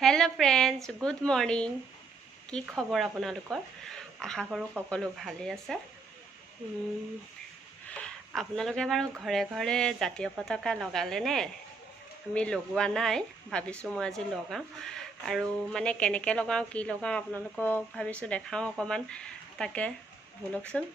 Hello friends good morning की खबर आपनालोकर आशा करूँ सकलो भाले आछे आपनालोके बारू घरे घरे जातीय पताका लगाले ने आमी लगोवा नाई भाबिसु मैं आज लगाओ आरु माने केनेके लगाओ की लगाओ आपनालोকক भाबिसु देखाओ अकमान ताके बोलकसुन।